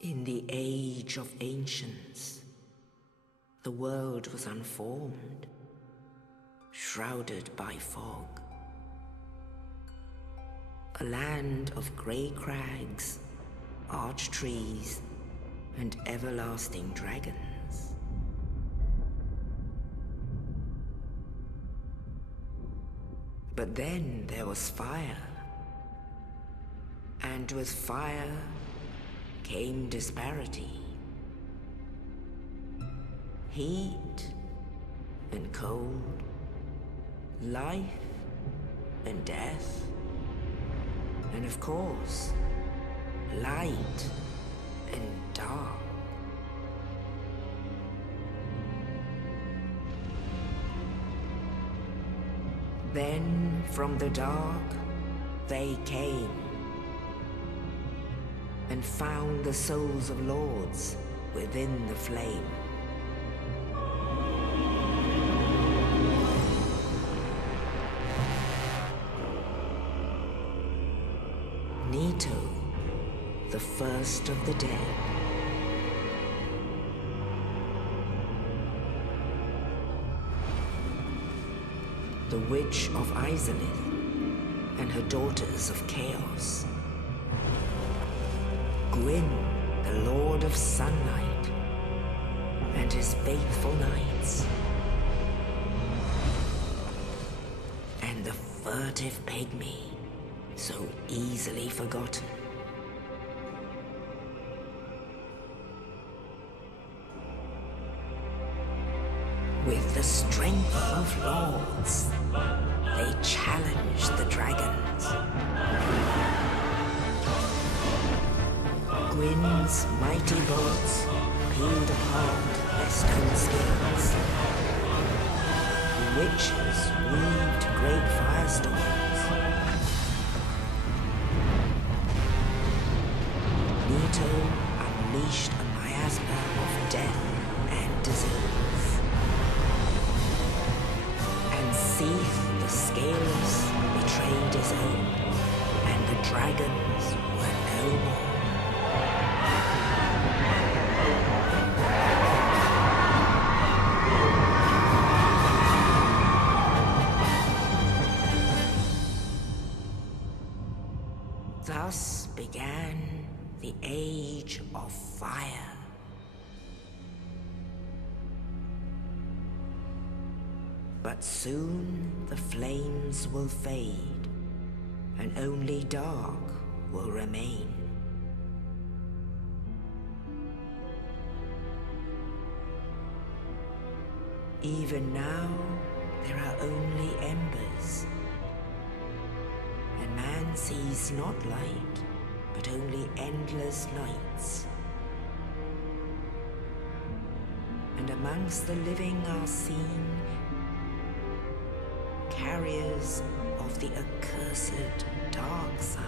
In the age of ancients, the world was unformed, shrouded by fog. A land of grey crags, arch trees, and everlasting dragons. But then there was fire, and with fire came disparity. Heat and cold, life and death, and of course, light and dark. Then from the dark they came and found the souls of lords within the flame. Nito, the first of the dead. The Witch of Izalith and her daughters of Chaos. Gwyn, the Lord of Sunlight, and his faithful knights. And the furtive pygmy, so easily forgotten. With the strength of lords, they challenged the dragons. Gwyn's mighty bolts peeled apart their stone skills. The witches weaved great firestorms. Nito unleashed a miasma of death and disease. And Seath the Scaleless betrayed his own, and the dragons were no more. Thus began the Age of Fire. But soon the flames will fade, and only dark will remain. Even now, there are only embers. And man sees not light, but only endless nights. And amongst the living are seen carriers of the accursed dark side.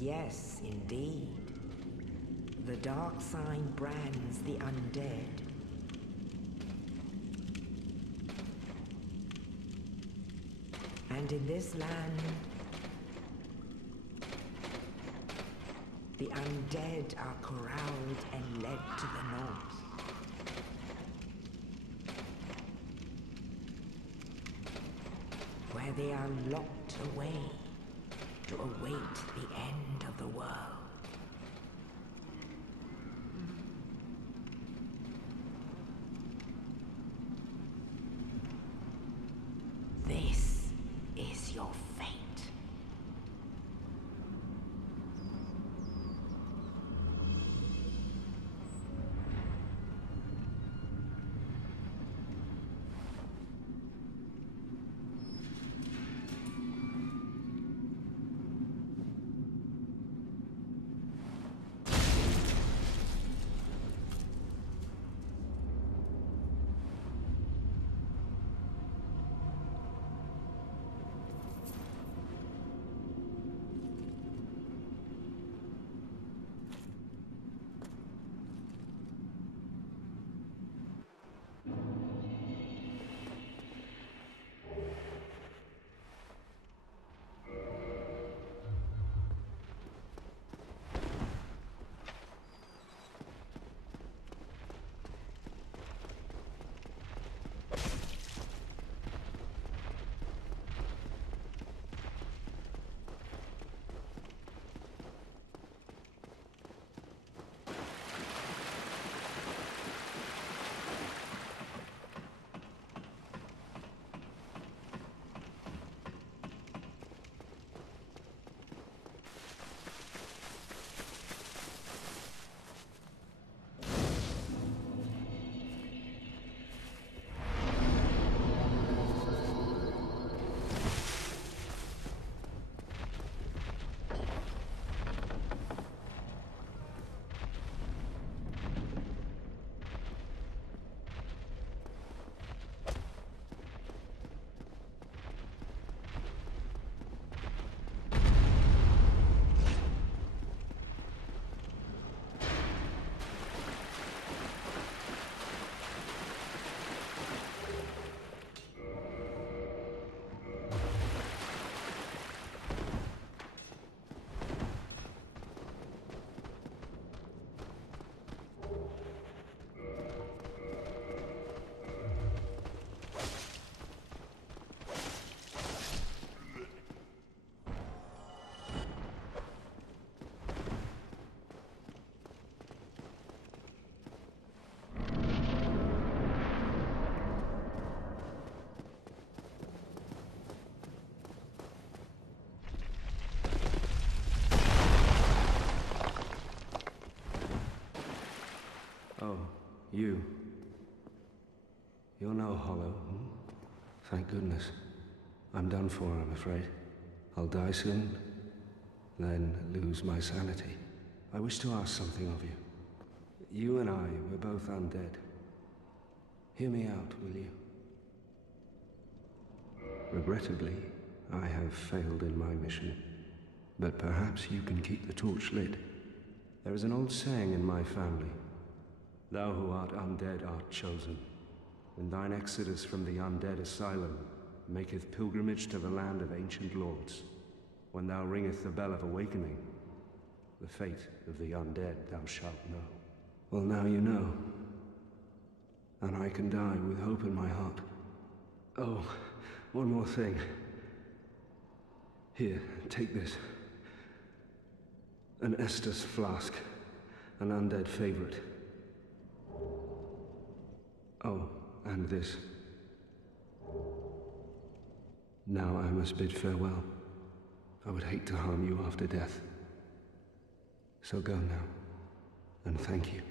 Yes, indeed. The dark sign brands the undead. And in this land, the undead are corralled and led to the north. Where they are locked away to await the end of the world. This is your fate. You. You're no hollow, hmm? Thank goodness. I'm done for, I'm afraid. I'll die soon, then lose my sanity. I wish to ask something of you. You and I, we're both undead. Hear me out, will you? Regrettably, I have failed in my mission. But perhaps you can keep the torch lit. There is an old saying in my family. Thou who art undead art chosen. When thine exodus from the undead asylum maketh pilgrimage to the land of ancient lords, when thou ringeth the bell of awakening, the fate of the undead thou shalt know. Well, now you know. And I can die with hope in my heart. Oh, one more thing. Here, take this. An Estus flask. An undead favorite. Oh, and this. Now I must bid farewell. I would hate to harm you after death. So go now, and thank you.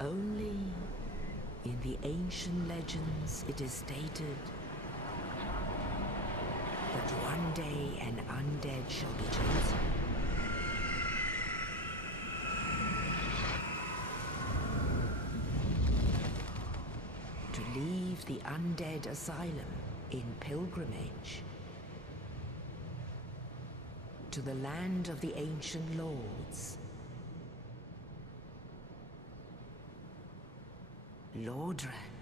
Only in the ancient legends it is stated that one day an undead shall be chosen. To leave the undead asylum in pilgrimage to the land of the ancient lords. Lordran.